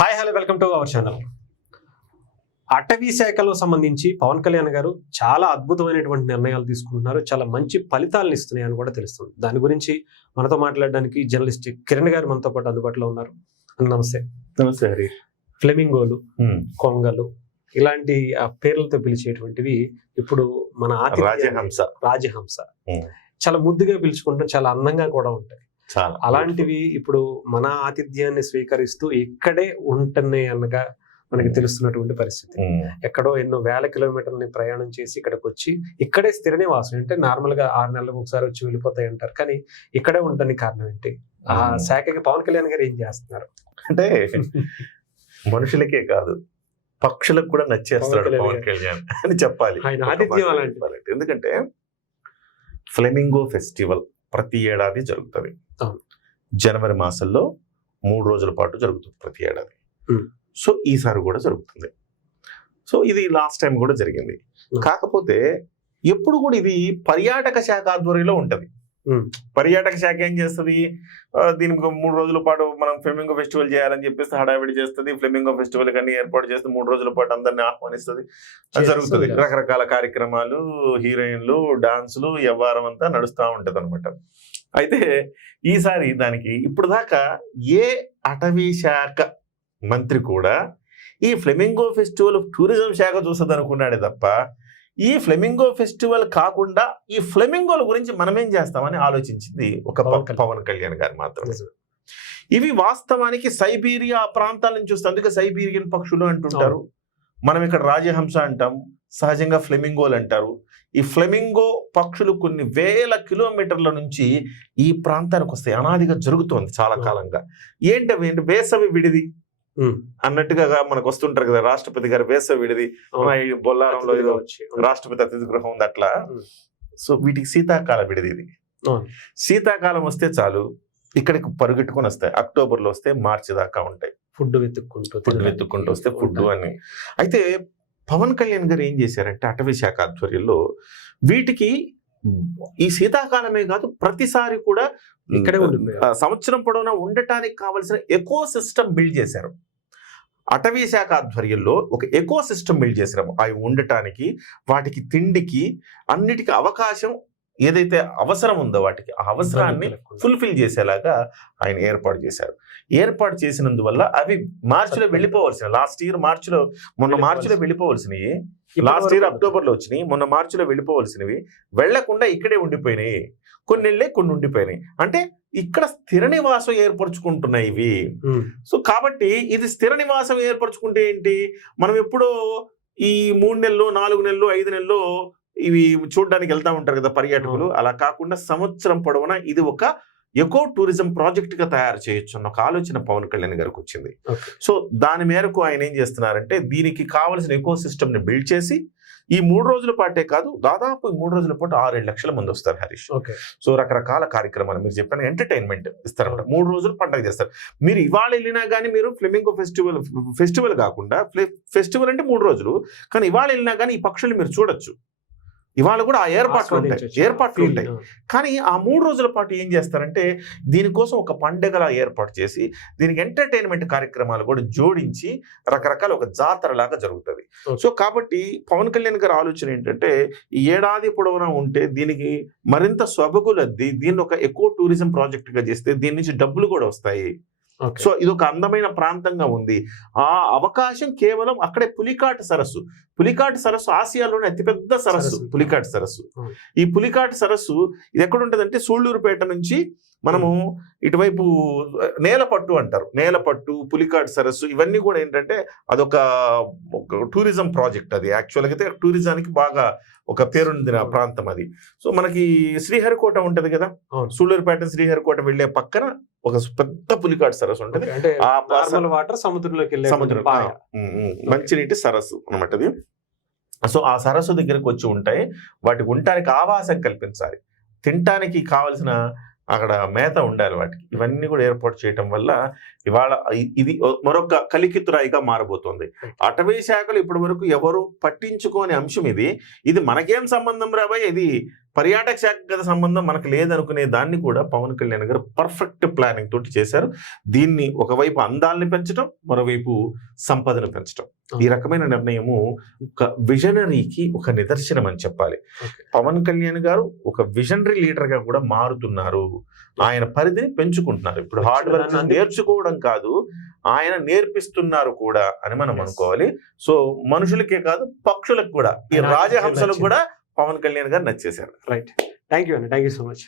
Hi hello welcome to our channel. అటవీ శాఖలో సంబంధించి పవన్ కళ్యాణ్ గారు చాలా అద్భుతమైనటువంటి నిర్ణయాలు తీసుకుంటున్నారు. చాలా మంచి ఫలితాలను ఇస్తున్నాయని కూడా తెలుస్తుంది. దాని గురించి మనతో మాట్లాడడానికి జర్నలిస్ట్ కిరణ్ గారు మనతో పాటు అందుబాటులో ఉన్నారు. నమస్తే. నమస్తే హరి. ఫ్లెమింగోలు, కొంగలు ఇలాంటి పేర్లతో పిలిచేటువంటివి ఇప్పుడు మన రాజహంస చాలా ముద్దుగా పిలుచుకుంటాం, చాలా అందంగా కూడా ఉంటాయి. అలాంటివి ఇప్పుడు మన ఆతిథ్యాన్ని స్వీకరిస్తూ ఇక్కడే ఉంటున్నాయి అన్నగా మనకి తెలుస్తున్నటువంటి పరిస్థితి. ఎక్కడో ఎన్నో వేల కిలోమీటర్లని ప్రయాణం చేసి ఇక్కడికి వచ్చి ఇక్కడే స్థిర నివాసం. అంటే నార్మల్ గా 6 నెలలకు ఒకసారి వచ్చి వెళ్ళిపోతాయి అంటారు, కానీ ఇక్కడే ఉండడానికి కారణం ఏంటి? ఆ శాఖకి పవన్ కళ్యాణ్ గారు ఏం చేస్తున్నారు అంటే మనుషులకే కాదు పక్షులకు కూడా నచ్చేస్తాడు పవన్ కళ్యాణ్ అని చెప్పాలి. ఆయన ఆతిథ్యం అలాంటి. ఎందుకంటే ఫ్లెమింగో ఫెస్టివల్ ప్రతి ఏడాది జరుగుతుంది. జనవరి మాసంలో 3 రోజుల పాటు జరుగుతుంది ప్రతి ఏడాది. సో ఈసారి కూడా జరుగుతుంది. సో ఇది లాస్ట్ టైం కూడా జరిగింది. కాకపోతే ఎప్పుడు కూడా ఇది పర్యాటక శాఖ ఆధ్వర్యంలో ఉంటది. పర్యాటక శాఖ ఏం చేస్తుంది, దీనికి 3 రోజుల పాటు మనం ఫ్లెమింగో ఫెస్టివల్ చేయాలని చెప్పేసి హడావిడి చేస్తుంది. ఫ్లెమింగో ఫెస్టివల్ కానీ ఏర్పాటు చేస్తే 3 రోజుల పాటు అందరినీ ఆహ్వానిస్తుంది. అది జరుగుతుంది. రకరకాల కార్యక్రమాలు, హీరోయిన్లు, డాన్సులు, వ్యవహారం అంతా నడుస్తూ ఉంటది అనమాట. అయితే ఈసారి దానికి ఇప్పుడు దాకా ఏ అటవీ శాఖ మంత్రి కూడా ఈ ఫ్లెమింగో ఫెస్టివల్ టూరిజం శాఖ చూస్తుంది అనుకున్నాడే తప్ప ఈ ఫ్లెమింగో ఫెస్టివల్ కాకుండా ఈ ఫ్లెమింగోల గురించి మనం ఏం చేస్తామని ఆలోచించింది ఒక పవన్ కళ్యాణ్ గారు మాత్రం. ఇవి వాస్తవానికి సైబీరియా ప్రాంతాల నుంచి వస్తాయి. అందుకే సైబీరియన్ పక్షులు అంటుంటారు. మనం ఇక్కడ రాజహంస అంటాం, సహజంగా ఫ్లెమింగోలు అంటారు. ఈ ఫ్లెమింగో పక్షులు కొన్ని వేల కిలోమీటర్ల నుంచి ఈ ప్రాంతానికి వస్తాయి. అనాదిగా జరుగుతోంది చాలా కాలంగా. ఏంటవి? వేసవి విడిది అన్నట్టుగా మనకు వస్తుంటారు కదా, రాష్ట్రపతి గారు వేసవి విడిది, బొల్లారంలో ఏదో రాష్ట్రపతి అతిథి గృహం ఉంది అట్లా. సో వీటికి శీతాకాల విడిది. ఇది శీతాకాలం వస్తే చాలు ఇక్కడికి పరుగెట్టుకొని వస్తాయి. అక్టోబర్లో వస్తే మార్చి దాకా ఉంటాయి. ఫుడ్ వెతుక్కుంటూ వస్తే ఫుడ్ అని. అయితే పవన్ కళ్యాణ్ గారు ఏం చేశారంటే అటవీ శాఖ ఆధ్వర్యంలో వీటికి ఈ శీతాకాలమే కాదు ప్రతిసారి కూడా ఇక్కడే సంవత్సరం పొడవునా ఉండటానికి కావలసిన ఎకో సిస్టమ్ బిల్డ్ చేశారు. అటవీ శాఖ ఆధ్వర్యంలో ఒక ఎకో సిస్టమ్ బిల్డ్ చేశారు. అవి ఉండటానికి, వాటికి తిండికి, అన్నిటికీ అవకాశం ఏదైతే అవసరం ఉందో వాటికి ఆ అవసరాన్ని ఫుల్ఫిల్ చేసేలాగా ఆయన ఏర్పాటు చేశారు. ఏర్పాటు చేసినందువల్ల అవి మార్చిలో వెళ్ళిపోవలసిన, లాస్ట్ ఇయర్ మార్చిలో, మొన్న మార్చిలో వెళ్ళిపోవలసినవి, లాస్ట్ ఇయర్ అక్టోబర్లో వచ్చినాయి, మొన్న మార్చిలో వెళ్ళిపోవలసినవి వెళ్లకుండా ఇక్కడే ఉండిపోయినాయి. కొన్ని నెలలే కొన్ని ఉండిపోయినాయి. అంటే ఇక్కడ స్థిర నివాసం ఏర్పరచుకుంటున్నాయి ఇవి. సో కాబట్టి ఇది స్థిర నివాసం ఏర్పరచుకుంటే ఏంటి, మనం ఎప్పుడో ఈ 3 నెలలు 4 నెలలు 5 నెలలు ఇవి చూడడానికి వెళ్తా ఉంటారు కదా పర్యాటకులు. అలా కాకుండా సంవత్సరం పొడవునా ఇది ఒక ఎకో టూరిజం ప్రాజెక్ట్ గా తయారు చేయొచ్చు అన్న ఒక ఆలోచన పవన్ కళ్యాణ్ గారికి వచ్చింది. సో దాని మేరకు ఆయన ఏం చేస్తున్నారంటే దీనికి కావలసిన ఎకో సిస్టమ్ ని బిల్డ్ చేసి ఈ 3 రోజుల పాటే కాదు, దాదాపు 3 రోజుల పాటు 6-7 లక్షల మంది వస్తారు హరీష్. సో రకరకాల కార్యక్రమాలు మీరు చెప్పిన ఎంటర్టైన్మెంట్ ఇస్తారన్నమాట. 3 రోజులు పండుగ చేస్తారు. మీరు ఇవాళ వెళ్ళినా కానీ మీరు ఫ్లెమింగో ఫెస్టివల్ కాకుండా, ఫెస్టివల్ అంటే 3 రోజులు, కానీ ఇవాళ వెళ్ళినా కానీ ఈ పక్షులు మీరు చూడొచ్చు. ఇవాళ కూడా ఆ ఏర్పాట్లు ఉంటాయి. కానీ ఆ 3 రోజుల పాటు ఏం చేస్తారంటే దీనికోసం ఒక పండుగలా ఏర్పాటు చేసి దీనికి ఎంటర్టైన్మెంట్ కార్యక్రమాలు కూడా జోడించి రకరకాల ఒక జాతర లాగా జరుగుతుంది. సో కాబట్టి పవన్ కళ్యాణ్ గారి ఆలోచన ఏంటంటే ఈ ఏడాది పొడవునా ఉంటే దీనికి మరింత సొబగులద్ది, దీన్ని ఒక ఎకో టూరిజం ప్రాజెక్ట్ గా చేస్తే దీని నుంచి డబ్బులు కూడా వస్తాయి. సో ఇది ఒక అందమైన ప్రాంతంగా ఉంది. ఆ అవకాశం కేవలం అక్కడే పులికాట్ సరస్సు ఆసియాలోనే అతిపెద్ద సరస్సు పులికాట్ సరస్సు. ఈ పులికాట్ సరస్సు ఇది ఎక్కడ ఉంటదంటే సూళ్లూరుపేట నుంచి మనము ఇటువైపు నేలపట్టు అంటారు, నేలపట్టు, పులికాట్ సరస్సు, ఇవన్నీ కూడా ఏంటంటే అదొక టూరిజం ప్రాజెక్ట్. అది యాక్చువల్గా అయితే టూరిజానికి బాగా ఒక పేరుందిన ప్రాంతం అది. సో మనకి శ్రీహరికోట ఉంటది కదా, సూళ్లూరుపేట శ్రీహరికోట వెళ్లే పక్కన ఒక పెద్ద పులికాట్ సరస్సు ఉంటది. సముద్రం మంచినీటి సరస్సు అన్నమాట అది. సో ఆ సరస్సు దగ్గరకు వచ్చి ఉంటాయి. వాటికి ఉండటానికి ఆవాసం కల్పించాలి, తినటానికి కావలసిన అక్కడ మేత ఉండాలి వాటికి. ఇవన్నీ కూడా ఏర్పాటు చేయటం వల్ల ఇవాళ ఇది మరొక కలికితురాయిగా మారబోతోంది. అటవీ శాఖలు ఇప్పటి వరకు ఎవరు పట్టించుకోని అంశం ఇది. ఇది మనకేం సంబంధం రాబాయ్, ఇది పర్యాటక శాఖ సంబంధం మనకు లేదనుకునే దాన్ని కూడా పవన్ కళ్యాణ్ గారు పర్ఫెక్ట్ ప్లానింగ్ తోటి చేశారు. దీన్ని ఒకవైపు అందాలని పెంచడం, మరోవైపు సంపదను పెంచడం. ఈ రకమైన నిర్ణయము ఒక విజనరీకి ఒక నిదర్శనం అని చెప్పాలి. పవన్ కళ్యాణ్ గారు ఒక విజనరీ లీడర్ గా కూడా మారుతున్నారు. ఆయన పరిధిని పెంచుకుంటున్నారు. ఇప్పుడు హార్డ్ వర్క్ నేర్చుకోవడం కాదు, ఆయన నేర్పిస్తున్నారు కూడా అని మనం అనుకోవాలి. సో మనుషులకే కాదు, పక్షులకు కూడా, ఈ రాజహంసలకు కూడా పవన్ కళ్యాణ్ గారు నచ్చేశారు. రైట్, థ్యాంక్ యూ అండి, థ్యాంక్ యూ సో మచ్.